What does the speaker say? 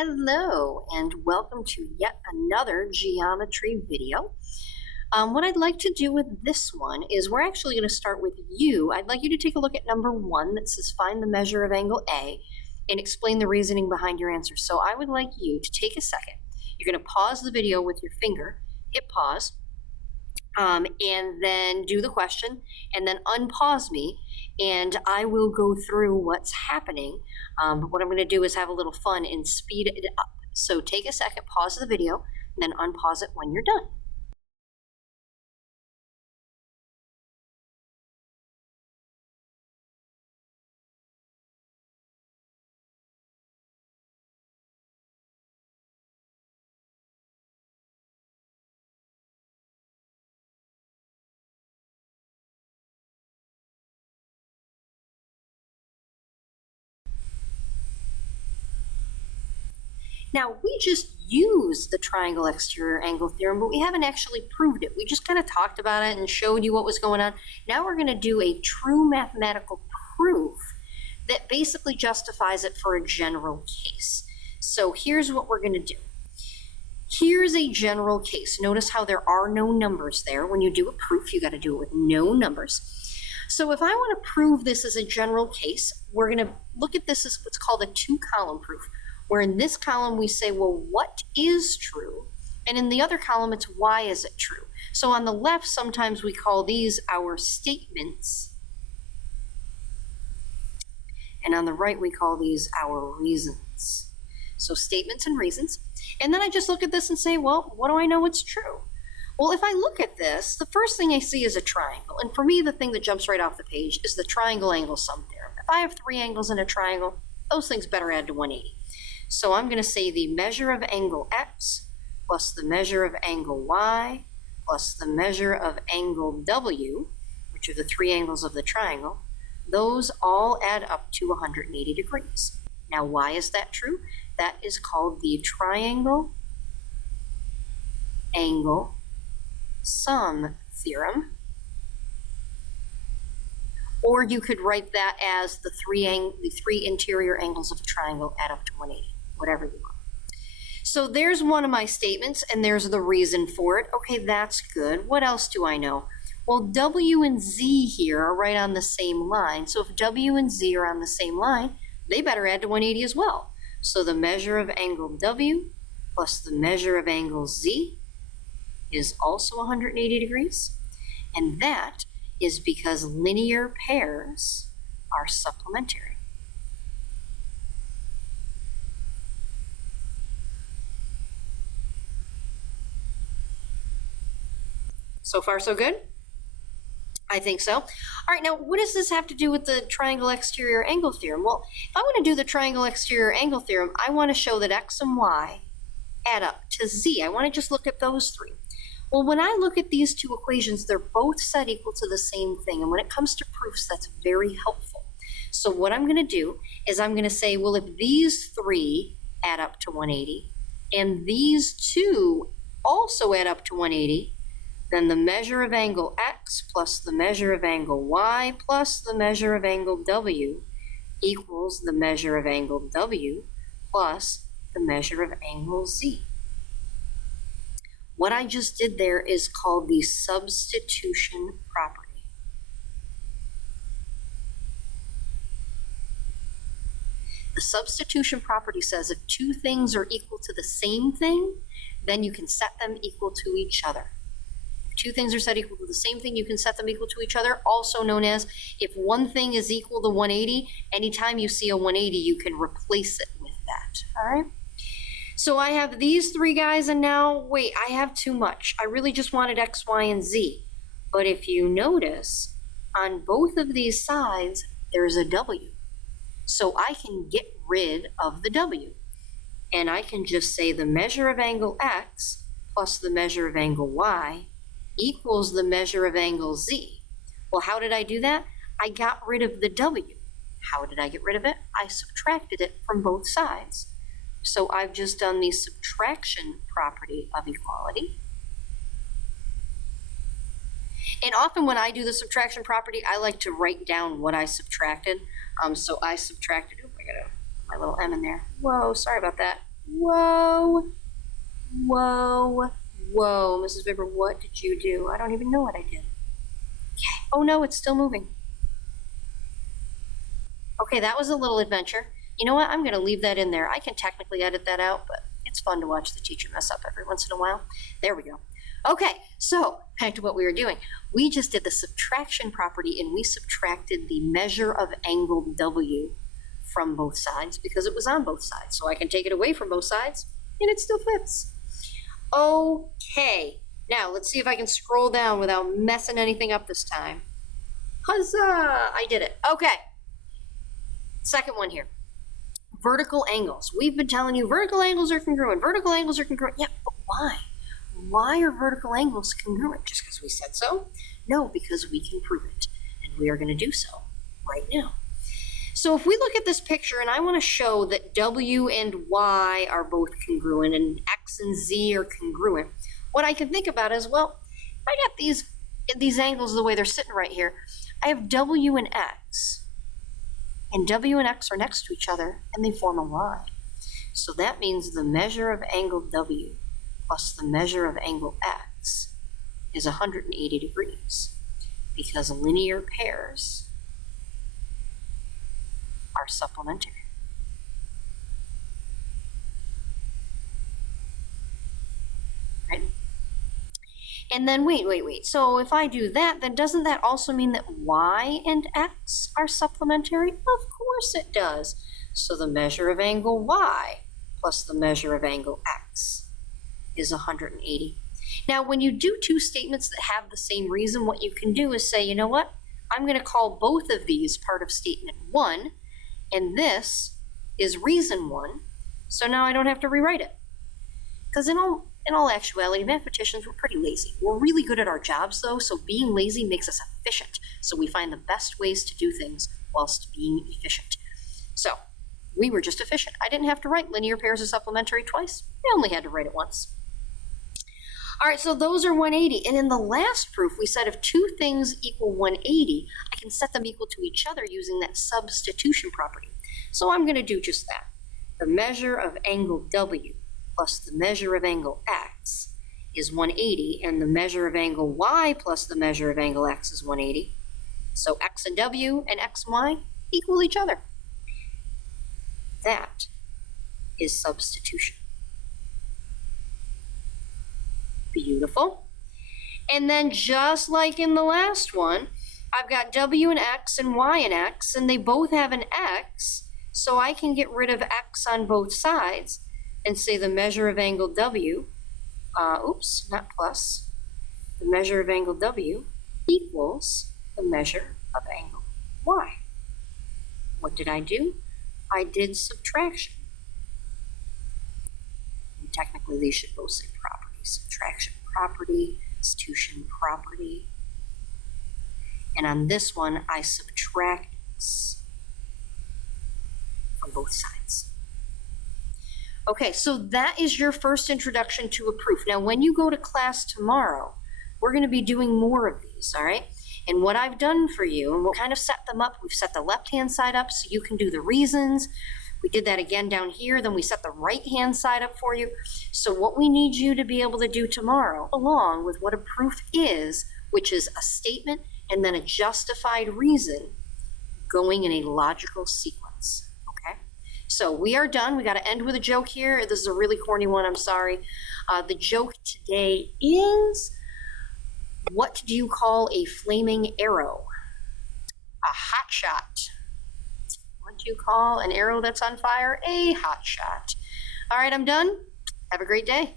Hello and welcome to yet another geometry video. What I'd like to do with this one is we're actually going to start with you. I'd like you to take a look at number 1 that says find the measure of angle A and explain the reasoning behind your answer. So I would like you to take a second. You're going to pause the video with your finger, hit pause, and then do the question, and then unpause me, and I will go through what's happening. But what I'm going to do is have a little fun and speed it up. So take a second, pause the video, and then unpause it when you're done. Now, we just used the triangle exterior angle theorem, but we haven't actually proved it. We just kind of talked about it and showed you what was going on. Now we're going to do a true mathematical proof that basically justifies it for a general case. So here's what we're going to do. Here's a general case. Notice how there are no numbers there. When you do a proof, you got to do it with no numbers. So if I want to prove this as a general case, we're going to look at this as what's called a two-column proof, where in this column we say, well, what is true? And in the other column, it's why is it true? So on the left, sometimes we call these our statements. And on the right, we call these our reasons. So statements and reasons. And then I just look at this and say, well, what do I know it's true? Well, if I look at this, the first thing I see is a triangle. And for me, the thing that jumps right off the page is the triangle angle sum theorem. If I have 3 angles in a triangle, those things better add to 180. So I'm going to say the measure of angle x plus the measure of angle y plus the measure of angle w, which are the 3 angles of the triangle, those all add up to 180 degrees. Now, why is that true? That is called the triangle angle sum theorem. Or you could write that as the three interior angles of a triangle add up to 180, whatever you want. So there's one of my statements, and there's the reason for it. Okay, that's good. What else do I know? Well, W and Z here are right on the same line. So if W and Z are on the same line, they better add to 180 as well. So the measure of angle W plus the measure of angle Z is also 180 degrees. And that is because linear pairs are supplementary. So far, so good? I think so. All right, now what does this have to do with the triangle exterior angle theorem? Well, if I want to do the triangle exterior angle theorem, I want to show that x and y add up to z. I want to just look at those 3. Well, when I look at these 2 equations, they're both set equal to the same thing. And when it comes to proofs, that's very helpful. So what I'm going to do is I'm going to say, well, if these 3 add up to 180 and these 2 also add up to 180, then the measure of angle x plus the measure of angle y plus the measure of angle w equals the measure of angle w plus the measure of angle z. What I just did there is called the substitution property. The substitution property says if 2 things are equal to the same thing, then you can set them equal to each other. If 2 things are set equal to the same thing, you can set them equal to each other, also known as if one thing is equal to 180, anytime you see a 180, you can replace it with that, all right? So I have these 3 guys, and now, wait, I have too much. I really just wanted x, y, and z. But if you notice, on both of these sides, there's a w. So I can get rid of the w. And I can just say the measure of angle x plus the measure of angle y equals the measure of angle z. Well, how did I do that? I got rid of the w. How did I get rid of it? I subtracted it from both sides. So I've just done the subtraction property of equality. And often when I do the subtraction property, I like to write down what I subtracted. So I subtracted, I got my little m in there. Whoa, sorry about that. Whoa, whoa, whoa. Mrs. Weber, what did you do? I don't even know what I did. Okay. Oh no, it's still moving. Okay, that was a little adventure. You know what? I'm going to leave that in there. I can technically edit that out, but it's fun to watch the teacher mess up every once in a while. There we go. Okay, so back to what we were doing. We just did the subtraction property, and we subtracted the measure of angle W from both sides because it was on both sides. So I can take it away from both sides, and it still fits. Okay, now let's see if I can scroll down without messing anything up this time. Huzzah! I did it. Okay. Second one here. Vertical angles. We've been telling you vertical angles are congruent. Vertical angles are congruent. Yeah, but why? Why are vertical angles congruent? Just because we said so? No, because we can prove it. And we are going to do so right now. So if we look at this picture, and I want to show that W and Y are both congruent and X and Z are congruent, what I can think about is, well, if I got these angles the way they're sitting right here, I have W and X. And W and X are next to each other, and they form a line. So that means the measure of angle W plus the measure of angle X is 180 degrees, because linear pairs are supplementary. Right? And then wait. So if I do that, then doesn't that also mean that Y and X are supplementary? Of course it does. So the measure of angle Y plus the measure of angle X is 180. Now, when you do two statements that have the same reason, what you can do is say, you know what? I'm going to call both of these part of statement 1, and this is reason 1. So now I don't have to rewrite it. Because in all actuality, mathematicians, we're pretty lazy. We're really good at our jobs, though, so being lazy makes us efficient. So we find the best ways to do things whilst being efficient. So we were just efficient. I didn't have to write linear pairs of supplementary twice. I only had to write it once. All right, so those are 180. And in the last proof, we said if two things equal 180, I can set them equal to each other using that substitution property. So I'm going to do just that. The measure of angle W plus the measure of angle X is 180, and the measure of angle Y plus the measure of angle X is 180. So X and W and X and Y equal each other. That is substitution. Beautiful. And then just like in the last one, I've got W and X and Y and X, and they both have an X, so I can get rid of X on both sides and say the measure of angle W, not plus, the measure of angle W equals the measure of angle Y. What did I do? I did subtraction. And technically, these should both say property. Subtraction property, substitution property. And on this one, I subtract from both sides. Okay, so that is your first introduction to a proof. Now, when you go to class tomorrow, we're going to be doing more of these, all right? And what I've done for you, and we'll kind of set them up, we've set the left-hand side up so you can do the reasons. We did that again down here, then we set the right-hand side up for you. So what we need you to be able to do tomorrow, along with what a proof is, which is a statement and then a justified reason going in a logical sequence. So we are done. We got to end with a joke here. This is a really corny one. I'm sorry. The joke today is, what do you call a flaming arrow? A hot shot. What do you call an arrow that's on fire? A hot shot. All right, I'm done. Have a great day.